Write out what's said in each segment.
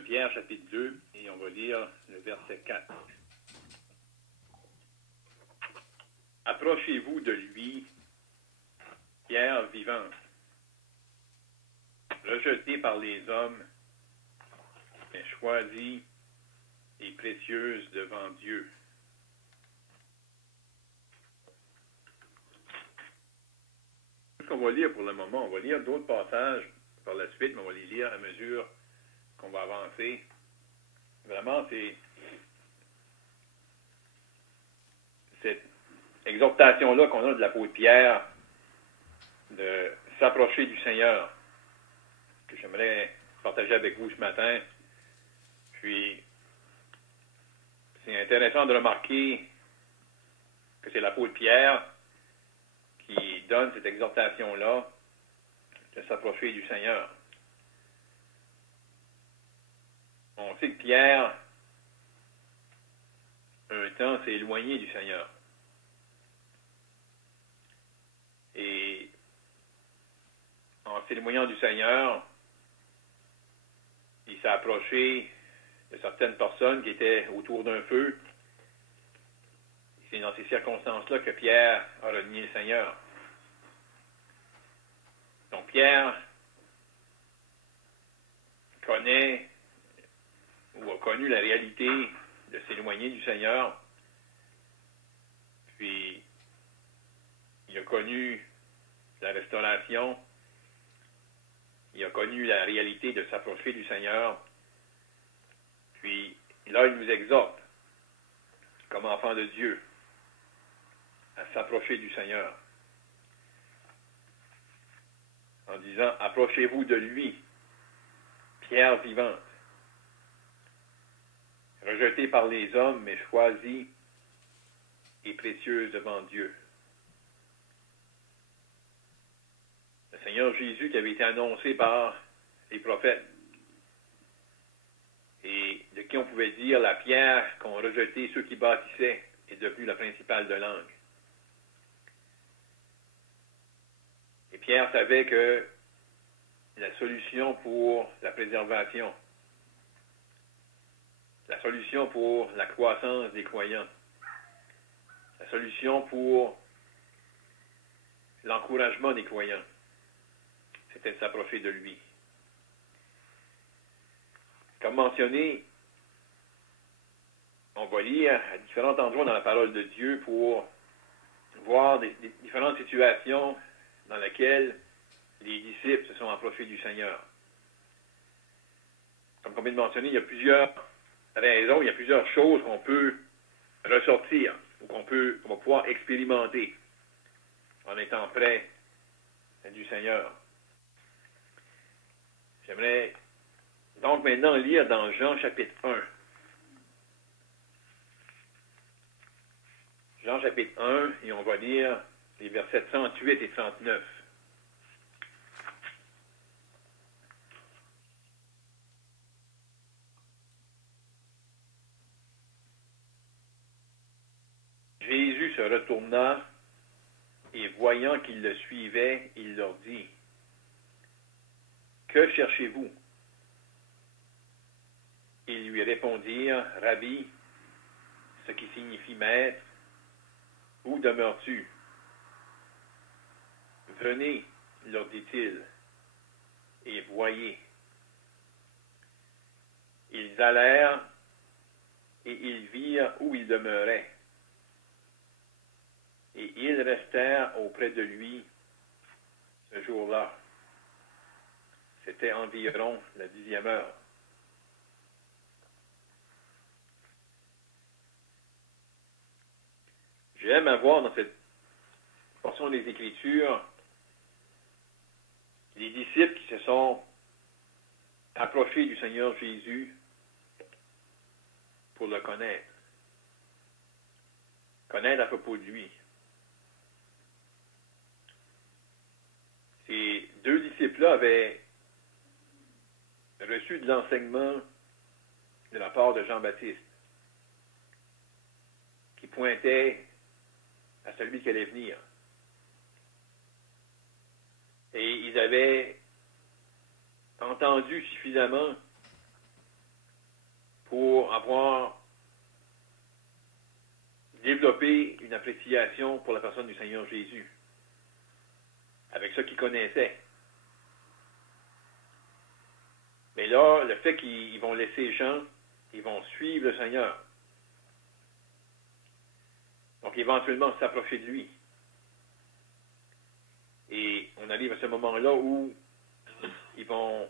Pierre chapitre 2 et on va lire le verset 4. Approchez-vous de lui, pierre vivante, rejetée par les hommes, mais choisie et précieuse devant Dieu. C'est ce qu'on va lire pour le moment. On va lire d'autres passages par la suite, mais on va les lire à mesure qu'on va avancer. Vraiment, c'est cette exhortation-là qu'on a de l'apôtre Pierre de s'approcher du Seigneur que j'aimerais partager avec vous ce matin. Puis, c'est intéressant de remarquer que c'est l'apôtre Pierre qui donne cette exhortation-là de s'approcher du Seigneur. On sait que Pierre, un temps, s'est éloigné du Seigneur. Et en s'éloignant du Seigneur, il s'est approché de certaines personnes qui étaient autour d'un feu. C'est dans ces circonstances-là que Pierre a renié le Seigneur. Donc Pierre connaît ou a connu la réalité de s'éloigner du Seigneur. Puis il a connu la restauration. Il a connu la réalité de s'approcher du Seigneur. Puis là, il nous exhorte, comme enfants de Dieu, à s'approcher du Seigneur. En disant, approchez-vous de lui, pierre vivante, rejetée par les hommes, mais choisie et précieuse devant Dieu. Le Seigneur Jésus qui avait été annoncé par les prophètes et de qui on pouvait dire la pierre qu'ont rejeté ceux qui bâtissaient est devenue la principale de langue. Et Pierre savait que la solution pour la préservation, la solution pour la croissance des croyants, la solution pour l'encouragement des croyants, c'était de s'approcher de lui. Comme mentionné, on va lire à différents endroits dans la parole de Dieu pour voir des différentes situations dans lesquelles les disciples se sont approchés du Seigneur. Comme on vient de mentionner, il y a plusieurs raisons, il y a plusieurs choses qu'on peut ressortir ou qu'on va pouvoir expérimenter en étant près du Seigneur. J'aimerais donc maintenant lire dans Jean chapitre 1. Jean chapitre 1, et on va lire les versets 38 et 39. Jésus se retourna et voyant qu'ils le suivaient, il leur dit, « Que cherchez-vous? » Ils lui répondirent, « Rabbi, ce qui signifie maître, où demeures-tu? » « Venez, leur dit-il, et voyez. » Ils allèrent et ils virent où il demeurait. Et ils restèrent auprès de lui ce jour-là. C'était environ la 10e heure. J'aime avoir dans cette portion des Écritures les disciples qui se sont approchés du Seigneur Jésus pour le connaître. Connaître à propos de lui. Ces deux disciples-là avaient reçu de l'enseignement de la part de Jean-Baptiste, qui pointait à celui qui allait venir. Et ils avaient entendu suffisamment pour avoir développé une appréciation pour la personne du Seigneur Jésus, avec ceux qu'ils connaissaient. Mais là, le fait qu'ils vont laisser Jean, ils vont suivre le Seigneur. Donc, éventuellement, s'approcher de lui. Et on arrive à ce moment-là où ils vont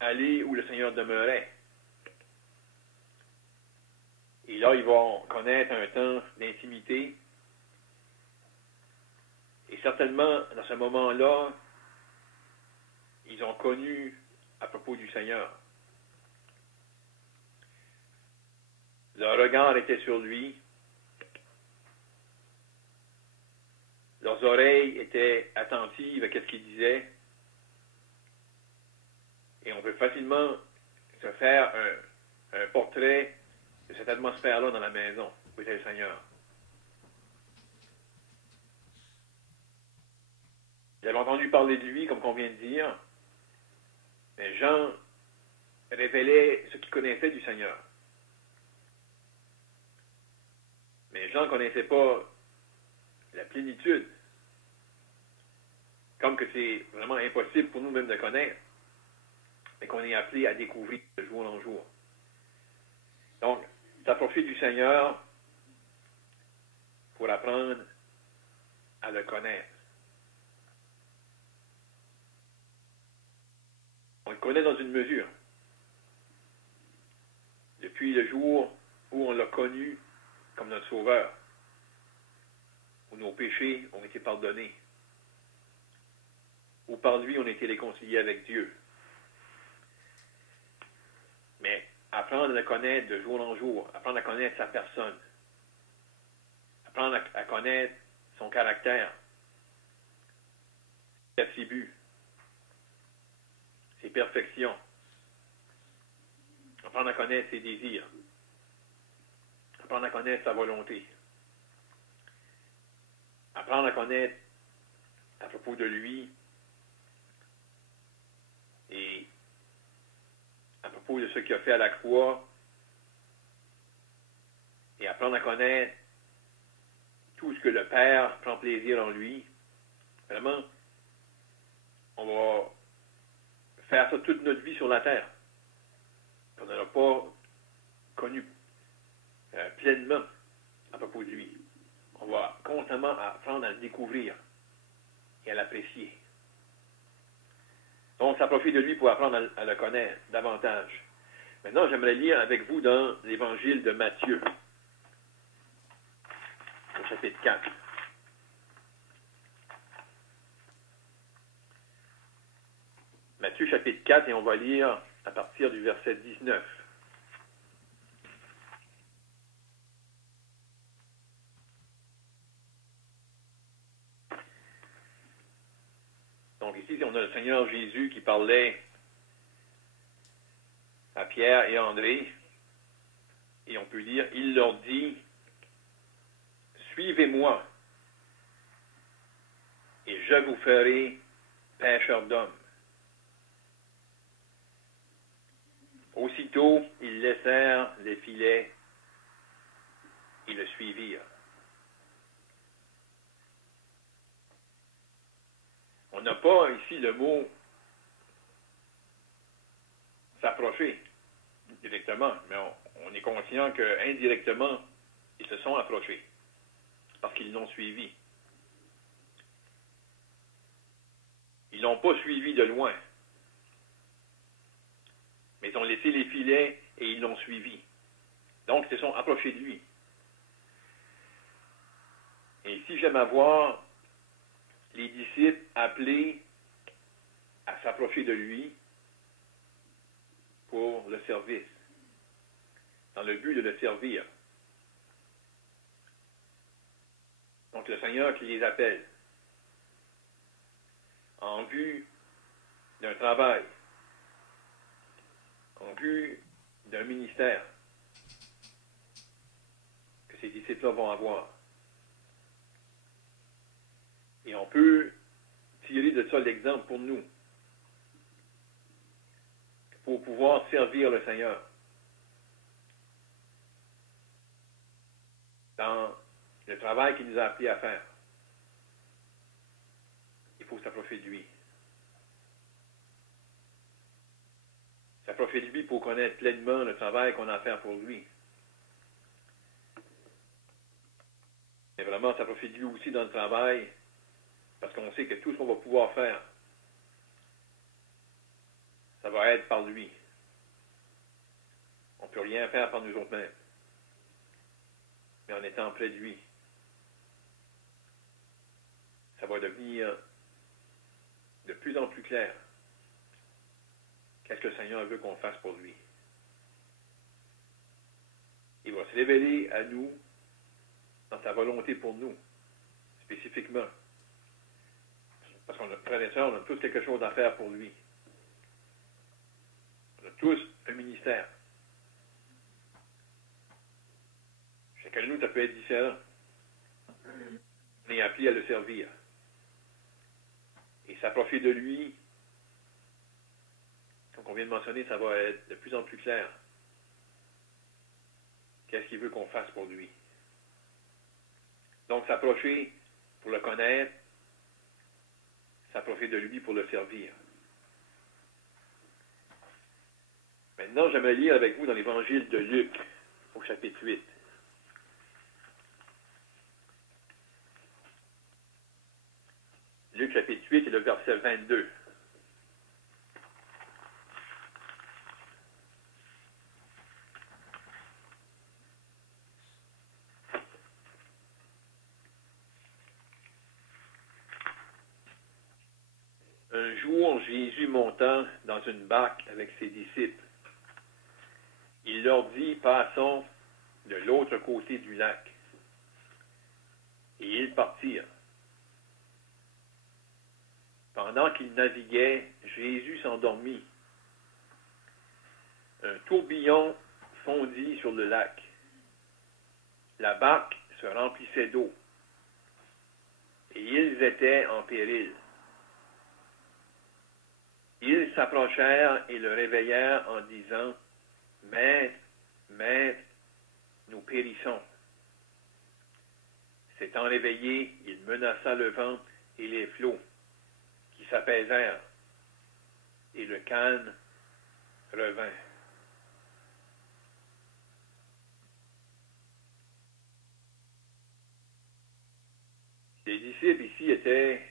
aller où le Seigneur demeurait. Et là, ils vont connaître un temps d'intimité. Et certainement, dans ce moment-là, ils ont connu à propos du Seigneur. Leur regard était sur lui. Leurs oreilles étaient attentives à ce qu'il disait. Et on peut facilement se faire un portrait de cette atmosphère-là dans la maison où était le Seigneur. Ils avaient entendu parler de lui, comme on vient de dire, mais Jean révélait ce qu'il connaissait du Seigneur. Mais Jean ne connaissait pas la plénitude, comme que c'est vraiment impossible pour nous-mêmes de connaître, mais qu'on est appelé à découvrir de jour en jour. Donc, s'approcher du Seigneur pour apprendre à le connaître. On le connaît dans une mesure. Depuis le jour où on l'a connu comme notre Sauveur, où nos péchés ont été pardonnés, où par lui on a été réconciliés avec Dieu. Mais apprendre à le connaître de jour en jour, apprendre à connaître sa personne, apprendre à connaître son caractère, ses attributs, ses perfections, apprendre à connaître ses désirs, apprendre à connaître sa volonté, apprendre à connaître à propos de lui et à propos de ce qu'il a fait à la croix et apprendre à connaître tout ce que le Père prend plaisir en lui. Vraiment, on va faire ça toute notre vie sur la terre. On n'aura pas connu pleinement à propos de lui. On va constamment apprendre à le découvrir et à l'apprécier. Donc, s'approcher de lui pour apprendre à le connaître davantage. Maintenant, j'aimerais lire avec vous dans l'Évangile de Matthieu, au chapitre 4. Matthieu, chapitre 4, et on va lire à partir du verset 19. Donc ici, on a le Seigneur Jésus qui parlait à Pierre et André, et on peut dire, il leur dit, suivez-moi, et je vous ferai pêcheurs d'hommes. Aussitôt, ils laissèrent les filets et le suivirent. On n'a pas ici le mot s'approcher directement, mais on est conscient qu'indirectement, ils se sont approchés parce qu'ils l'ont suivi. Ils ne l'ont pas suivi de loin, mais ils ont laissé les filets et ils l'ont suivi. Donc, ils se sont approchés de lui. Et ici, j'aime avoir les disciples appelés à s'approcher de lui pour le service, dans le but de le servir. Donc, le Seigneur qui les appelle en vue d'un travail, en vue d'un ministère que ces disciples-là vont avoir. Et on peut tirer de ça l'exemple pour nous. Pour pouvoir servir le Seigneur. Dans le travail qu'il nous a appris à faire, il faut s'approcher de lui. S'approcher de lui pour connaître pleinement le travail qu'on a à faire pour lui. Mais vraiment s'approcher de lui aussi dans le travail, parce qu'on sait que tout ce qu'on va pouvoir faire, ça va être par lui. On ne peut rien faire par nous autres-mêmes. Mais en étant près de lui, ça va devenir de plus en plus clair. Qu'est-ce que le Seigneur veut qu'on fasse pour lui? Il va se révéler à nous dans sa volonté pour nous, spécifiquement. Parce qu'on a, frères et sœurs, on a tous quelque chose à faire pour lui. On a tous un ministère. Chacun de nous, ça peut être différent. On est appelé à le servir. Et s'approcher de lui, comme on vient de mentionner, ça va être de plus en plus clair. Qu'est-ce qu'il veut qu'on fasse pour lui? Donc, s'approcher pour le connaître, s'approcher de lui pour le servir. Maintenant, j'aimerais lire avec vous dans l'évangile de Luc, au chapitre 8. Luc chapitre 8 et le verset 22. Un jour, Jésus montant dans une barque avec ses disciples. Il leur dit, passons de l'autre côté du lac. Et ils partirent. Pendant qu'ils naviguaient, Jésus s'endormit. Un tourbillon fondit sur le lac. La barque se remplissait d'eau. Et ils étaient en péril. Ils s'approchèrent et le réveillèrent en disant, « Maître, Maître, nous périssons. » S'étant réveillé, il menaça le vent et les flots, qui s'apaisèrent, et le calme revint. Les disciples ici étaient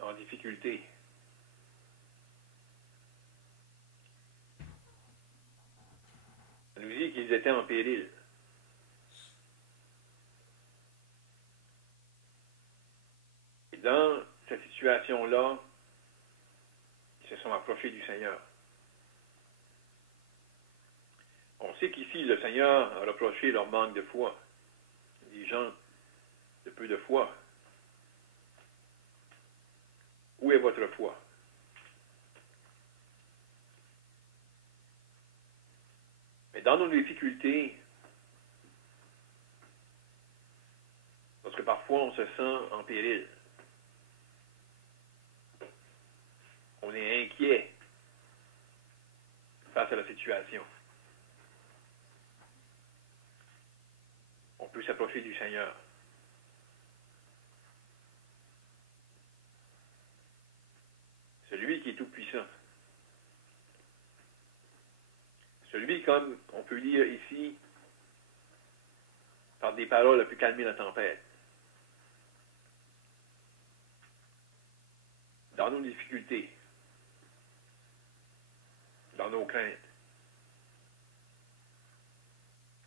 en difficulté. Ça nous dit qu'ils étaient en péril. Et dans cette situation-là, ils se sont approchés du Seigneur. On sait qu'ici, le Seigneur a reproché leur manque de foi. Les gens de peu de foi. Où est votre foi? Mais dans nos difficultés, lorsque parfois on se sent en péril, on est inquiet face à la situation, on peut s'approcher du Seigneur. Celui qui est tout-puissant. Celui, comme on peut lire ici, par des paroles a pu calmer la tempête. Dans nos difficultés, dans nos craintes,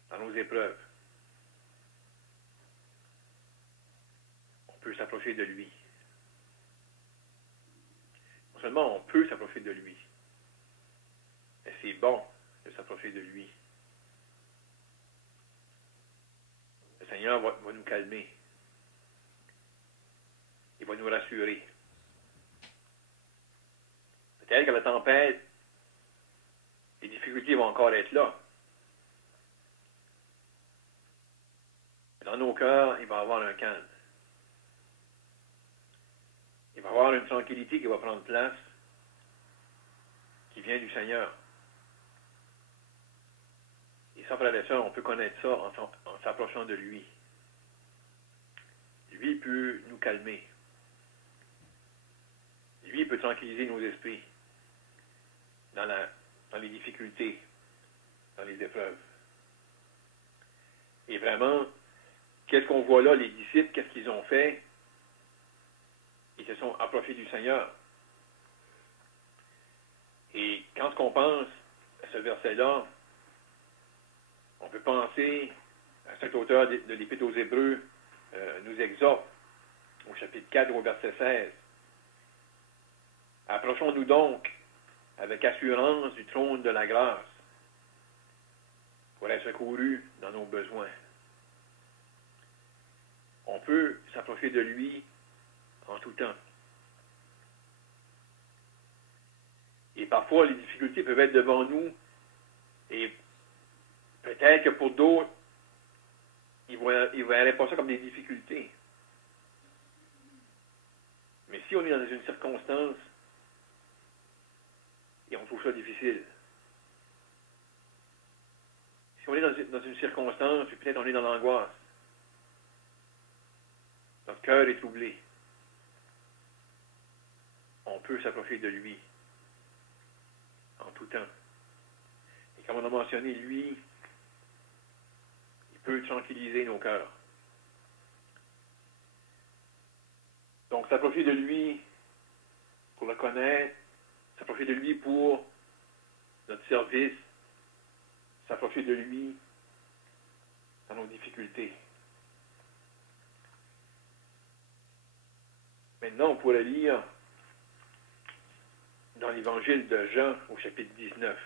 dans nos épreuves, on peut s'approcher de lui. Non seulement on peut s'approcher de lui, mais c'est bon de s'approcher de lui. Le Seigneur va nous calmer. Il va nous rassurer. Peut-être que la tempête, les difficultés vont encore être là. Dans nos cœurs, il va y avoir un calme. Il va y avoir une tranquillité qui va prendre place, qui vient du Seigneur. Et ça, frères et sœurs, on peut connaître ça en s'approchant de lui. Lui peut nous calmer. Lui peut tranquilliser nos esprits dans les difficultés, dans les épreuves. Et vraiment, qu'est-ce qu'on voit là, les disciples, qu'est-ce qu'ils ont fait? Ils se sont approchés du Seigneur. Et quand on pense à ce verset-là, on peut penser à cet auteur de l'Épître aux Hébreux nous exhorte au chapitre 4 au verset 16. Approchons-nous donc avec assurance du trône de la grâce pour être secourus dans nos besoins. On peut s'approcher de lui en tout temps. Et parfois, les difficultés peuvent être devant nous et peut-être que pour d'autres, ils ne verraient pas ça comme des difficultés. Mais si on est dans une circonstance et on trouve ça difficile, si on est dans une circonstance, puis peut-être on est dans l'angoisse, notre cœur est troublé, on peut s'approcher de lui en tout temps. Et comme on a mentionné, lui, il peut tranquilliser nos cœurs. Donc, s'approcher de lui pour le connaître, s'approcher de lui pour notre service, s'approcher de lui dans nos difficultés. Maintenant, on pourrait lire dans l'Évangile de Jean au chapitre 19.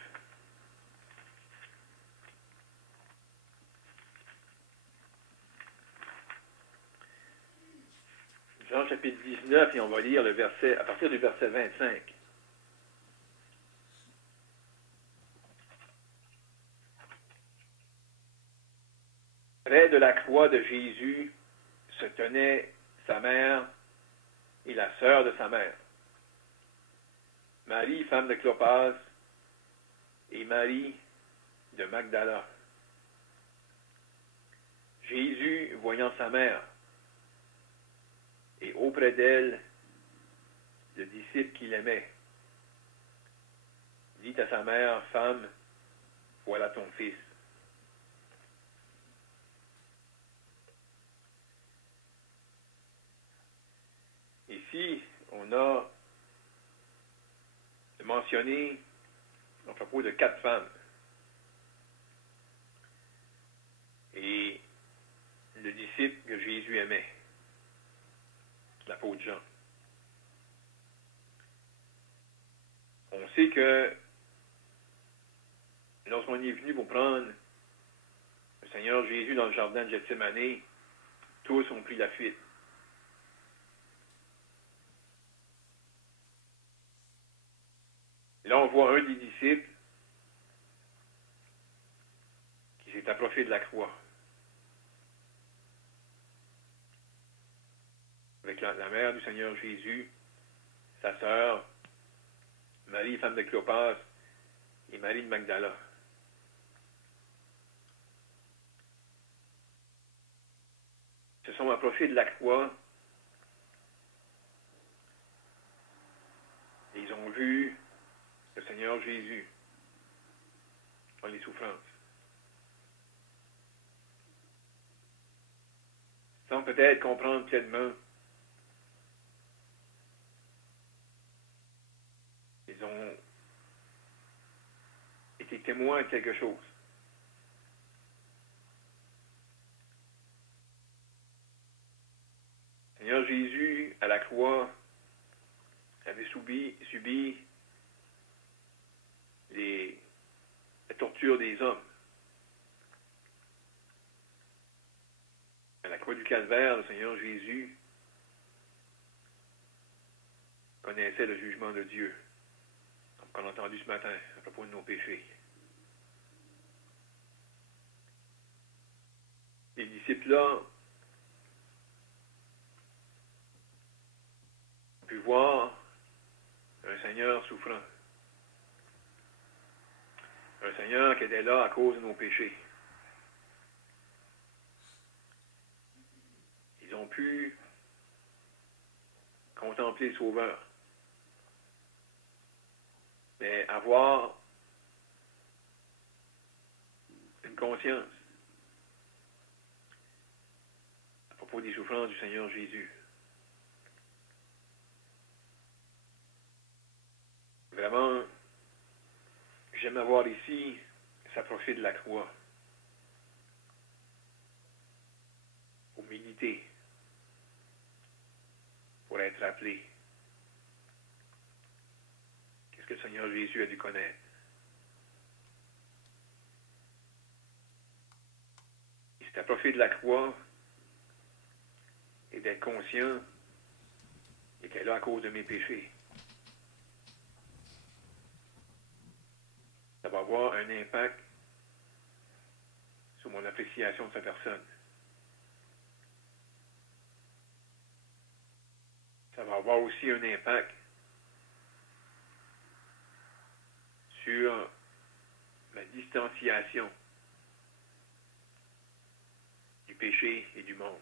Jean chapitre 19, et on va lire le verset, à partir du verset 25. Près de la croix de Jésus se tenaient sa mère et la sœur de sa mère, Marie, femme de Clopas, et Marie de Magdala. Jésus, voyant sa mère, et auprès d'elle, le disciple qu'il aimait, dit à sa mère, « Femme, voilà ton fils. » Ici, on a mentionné à propos de 4 femmes. Et le disciple que Jésus aimait, l'apôtre Jean. On sait que lorsqu'on est venu pour prendre le Seigneur Jésus dans le jardin de Gethsémane, tous ont pris la fuite. Là, on voit un des disciples qui s'est approché de la croix avec la mère du Seigneur Jésus, sa sœur, Marie, femme de Clopas, et Marie de Magdala. Ils se sont approchés de la croix et ils ont vu le Seigneur Jésus dans les souffrances. Sans peut-être comprendre pleinement, ils ont été témoins de quelque chose. Le Seigneur Jésus, à la croix, avait subi la torture des hommes. À la croix du Calvaire, le Seigneur Jésus connaissait le jugement de Dieu, comme on a entendu ce matin à propos de nos péchés. Les disciples-là ont pu voir un Seigneur souffrant. Seigneur qui était là à cause de nos péchés. Ils ont pu contempler le Sauveur. Mais avoir une conscience à propos des souffrances du Seigneur Jésus. Vraiment, j'aime avoir ici s'approcher de la croix. Pour méditer. Pour être appelé. Qu'est-ce que le Seigneur Jésus a dû connaître? Il s'est approché de la croix et d'être conscient qu'il était là à cause de mes péchés. Ça va avoir un impact sur mon appréciation de sa personne. Ça va avoir aussi un impact sur ma distanciation du péché et du monde.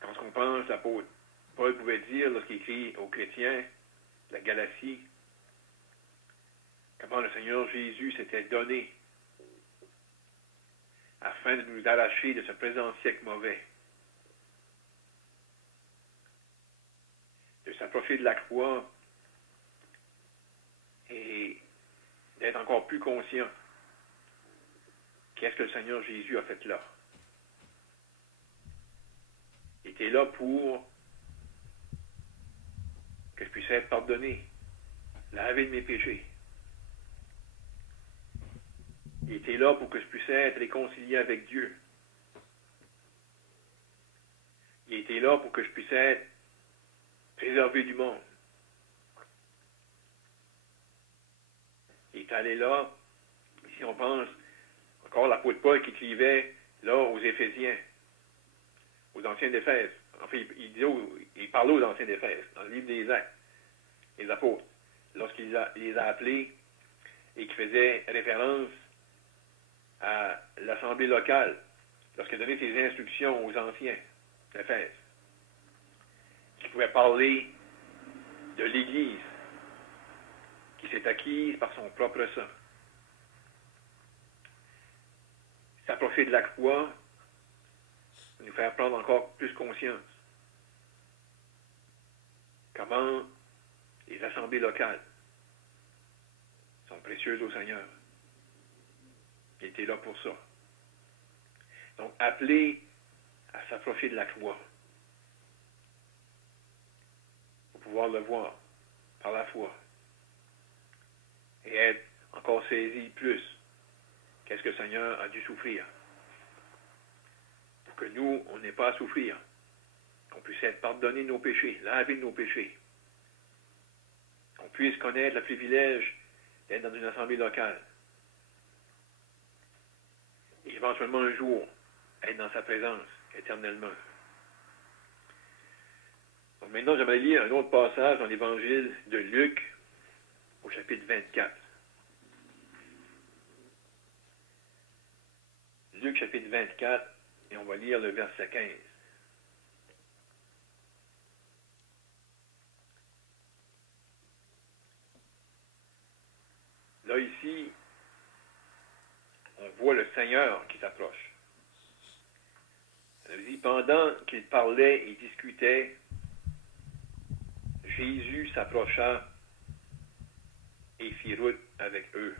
Quand on pense, l'apôtre Paul pouvait dire, lorsqu'il écrit aux chrétiens, la Galatie, comment le Seigneur Jésus s'était donné afin de nous arracher de ce présent siècle mauvais, de s'approcher de la croix et d'être encore plus conscient qu'est-ce que le Seigneur Jésus a fait là. Il était là pour que je puisse être pardonné, lavé de mes péchés. Il était là pour que je puisse être réconcilié avec Dieu. Il était là pour que je puisse être préservé du monde. Il est allé là, si on pense, encore l'apôtre Paul qui écrivait là aux Éphésiens, aux anciens d'Éphèse. Enfin, il parlait aux anciens d'Éphèse, dans le livre des Actes, les apôtres, lorsqu'il les a appelés et qui faisait référence à l'assemblée locale, lorsqu'il a donné ses instructions aux anciens d'Éphèse, qui pouvaient parler de l'Église qui s'est acquise par son propre sang. S'approcher de la croix, nous faire prendre encore plus conscience comment les assemblées locales sont précieuses au Seigneur. Il était là pour ça. Donc, appelé à s'approcher de la croix pour pouvoir le voir par la foi et être encore saisi plus qu'est-ce que le Seigneur a dû souffrir pour que nous, on n'ait pas à souffrir, qu'on puisse être pardonné de nos péchés, lavé de nos péchés, qu'on puisse connaître le privilège d'être dans une assemblée locale et éventuellement un jour être dans sa présence éternellement. Donc maintenant, j'aimerais lire un autre passage dans l'évangile de Luc au chapitre 24. Luc chapitre 24, et on va lire le verset 15. Là, ici, on voit le Seigneur qui s'approche. Ça veut dire, pendant qu'il parlait et discutait, Jésus s'approcha et fit route avec eux.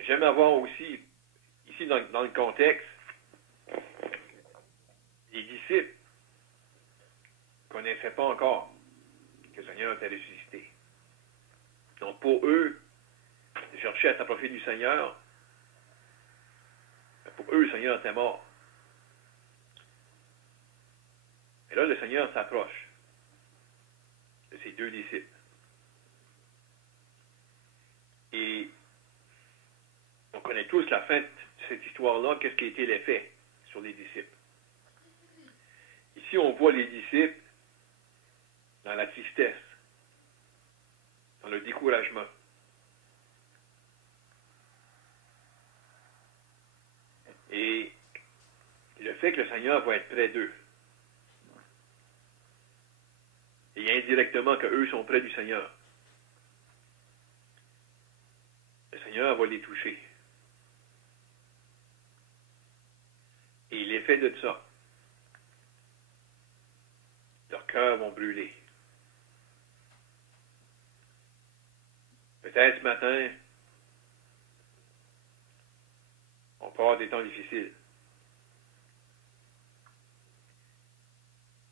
J'aime avoir aussi, ici dans le contexte, les disciples ne connaissaient pas encore que le Seigneur était ressuscité. Donc pour eux, de chercher à s'approcher du Seigneur, pour eux, le Seigneur était mort. Et là, le Seigneur s'approche de ses deux disciples. Et on connaît tous la fin de cette histoire-là, qu'est-ce qui a été l'effet sur les disciples. Ici, ici, on voit les disciples dans la tristesse, dans le découragement. Et le fait que le Seigneur va être près d'eux, et indirectement qu'eux sont près du Seigneur, le Seigneur va les toucher. Et l'effet de ça, leurs cœurs vont brûler. Peut-être ce matin, on peut avoir des temps difficiles.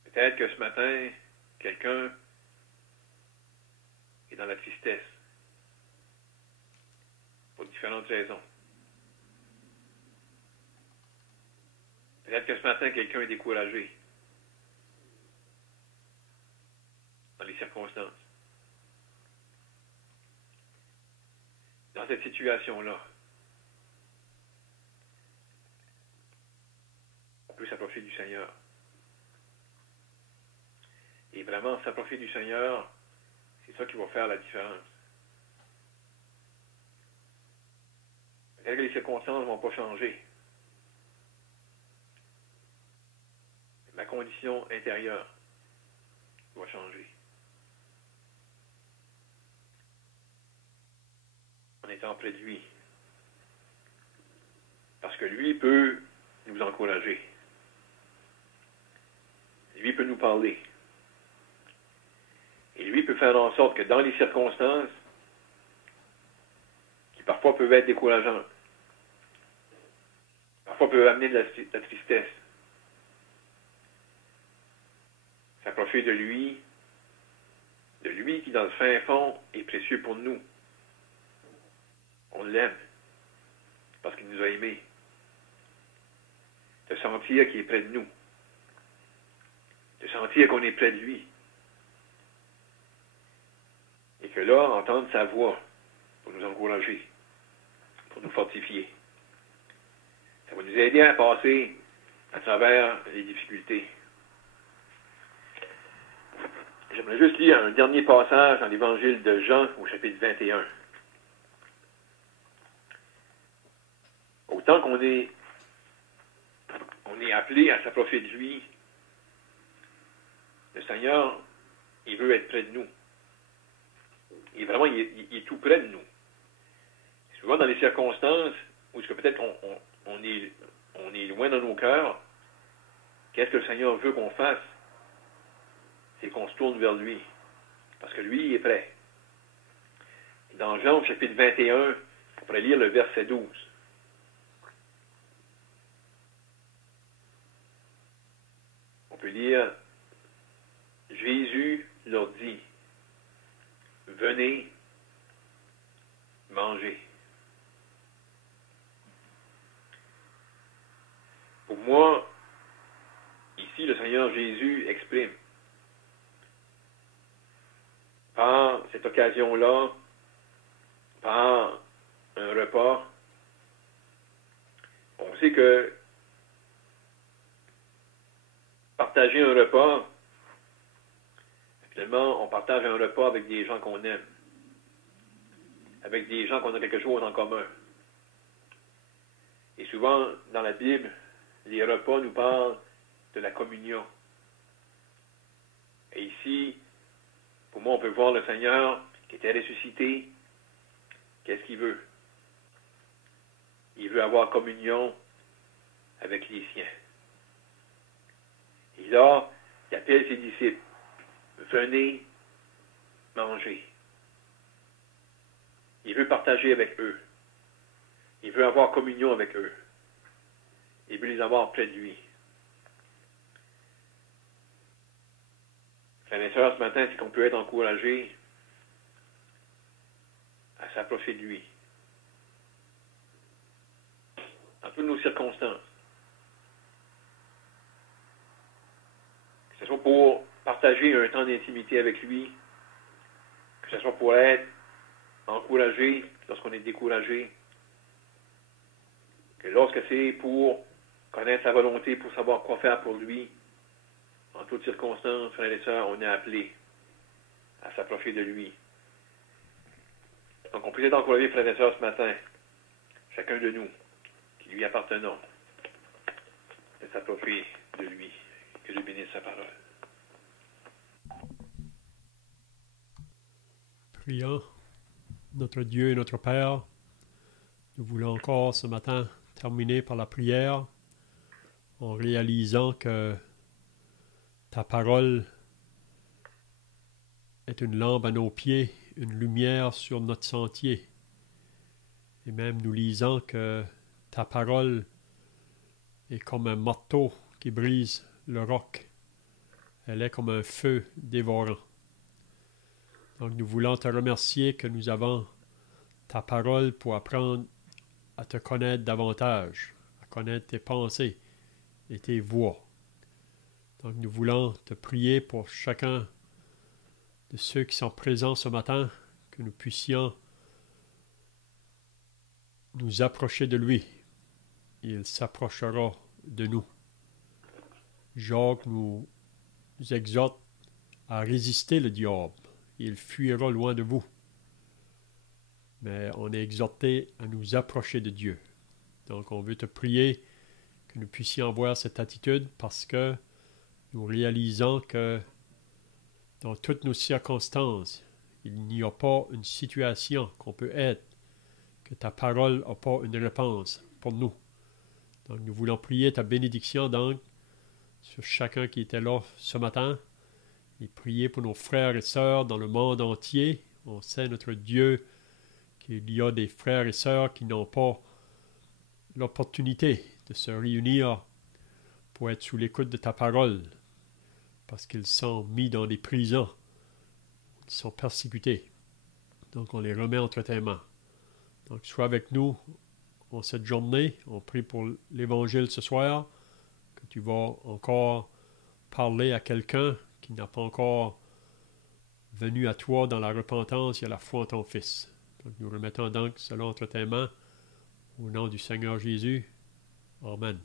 Peut-être que ce matin, quelqu'un est dans la tristesse pour différentes raisons. Peut-être que ce matin, quelqu'un est découragé dans les circonstances. Dans cette situation-là, on peut s'approcher du Seigneur. Et vraiment, s'approcher du Seigneur, c'est ça qui va faire la différence. Peut-être que les circonstances ne vont pas changer. Ma condition intérieure va changer. En étant près de lui. Parce que lui peut nous encourager. Lui peut nous parler. Et lui peut faire en sorte que dans les circonstances, qui parfois peuvent être décourageantes, parfois peuvent amener de la tristesse, s'approcher de lui qui dans le fin fond est précieux pour nous. On l'aime parce qu'il nous a aimés. De sentir qu'il est près de nous. De sentir qu'on est près de lui. Et que là, entendre sa voix pour nous encourager, pour nous fortifier. Ça va nous aider à passer à travers les difficultés. J'aimerais juste lire un dernier passage dans l'Évangile de Jean au chapitre 21. Autant qu'on est appelé à s'approcher de lui, le Seigneur, il veut être près de nous. Et vraiment, il est tout près de nous. Souvent, dans les circonstances où peut-être on est loin dans nos cœurs, qu'est-ce que le Seigneur veut qu'on fasse? C'est qu'on se tourne vers lui. Parce que lui, il est prêt. Dans Jean, au chapitre 21, on pourrait lire le verset 12. On peut lire, Jésus leur dit, venez manger. Pour moi, ici, le Seigneur Jésus exprime, par cette occasion-là, par un repas, on sait que partager un repas, finalement, on partage un repas avec des gens qu'on aime, avec des gens qu'on a quelque chose en commun. Et souvent, dans la Bible, les repas nous parlent de la communion. Et ici, pour moi, on peut voir le Seigneur qui était ressuscité. Qu'est-ce qu'il veut? Il veut avoir communion avec les siens. Et là, il appelle ses disciples. Venez manger. Il veut partager avec eux. Il veut avoir communion avec eux. Il veut les avoir près de lui. Frères et sœurs, ce matin, c'est qu'on peut être encouragé à s'approcher de lui. Dans toutes nos circonstances. Que ce soit pour partager un temps d'intimité avec lui, que ce soit pour être encouragé lorsqu'on est découragé, que lorsque c'est pour connaître sa volonté, pour savoir quoi faire pour lui, En toutes circonstances, frères et sœurs, on est appelé à s'approcher de lui. Donc, on peut être encourager, frères et sœurs, ce matin, chacun de nous, qui lui appartenons, de s'approcher de lui. Que Dieu bénisse sa parole. Prions, notre Dieu et notre Père, nous voulons encore ce matin terminer par la prière en réalisant que ta parole est une lampe à nos pieds, une lumière sur notre sentier. Et même nous lisons que ta parole est comme un marteau qui brise le roc. Elle est comme un feu dévorant. Donc nous voulons te remercier que nous avons ta parole pour apprendre à te connaître davantage, à connaître tes pensées et tes voies. Donc nous voulons te prier pour chacun de ceux qui sont présents ce matin, que nous puissions nous approcher de lui. Il s'approchera de nous. Jacques nous exhorte à résister le diable. Il fuira loin de vous. Mais on est exhorté à nous approcher de Dieu. Donc on veut te prier que nous puissions avoir cette attitude parce que nous réalisons que dans toutes nos circonstances, il n'y a pas une situation qu'on peut être que ta parole n'a pas une réponse pour nous. Donc nous voulons prier ta bénédiction donc sur chacun qui était là ce matin et prier pour nos frères et sœurs dans le monde entier. On sait, notre Dieu, qu'il y a des frères et sœurs qui n'ont pas l'opportunité de se réunir pour être sous l'écoute de ta parole, parce qu'ils sont mis dans des prisons, ils sont persécutés. Donc on les remet entre tes mains. Donc sois avec nous en cette journée. On prie pour l'Évangile ce soir, que tu vas encore parler à quelqu'un qui n'a pas encore venu à toi dans la repentance et à la foi en ton Fils. Donc nous remettons donc cela entre tes mains, au nom du Seigneur Jésus. Amen.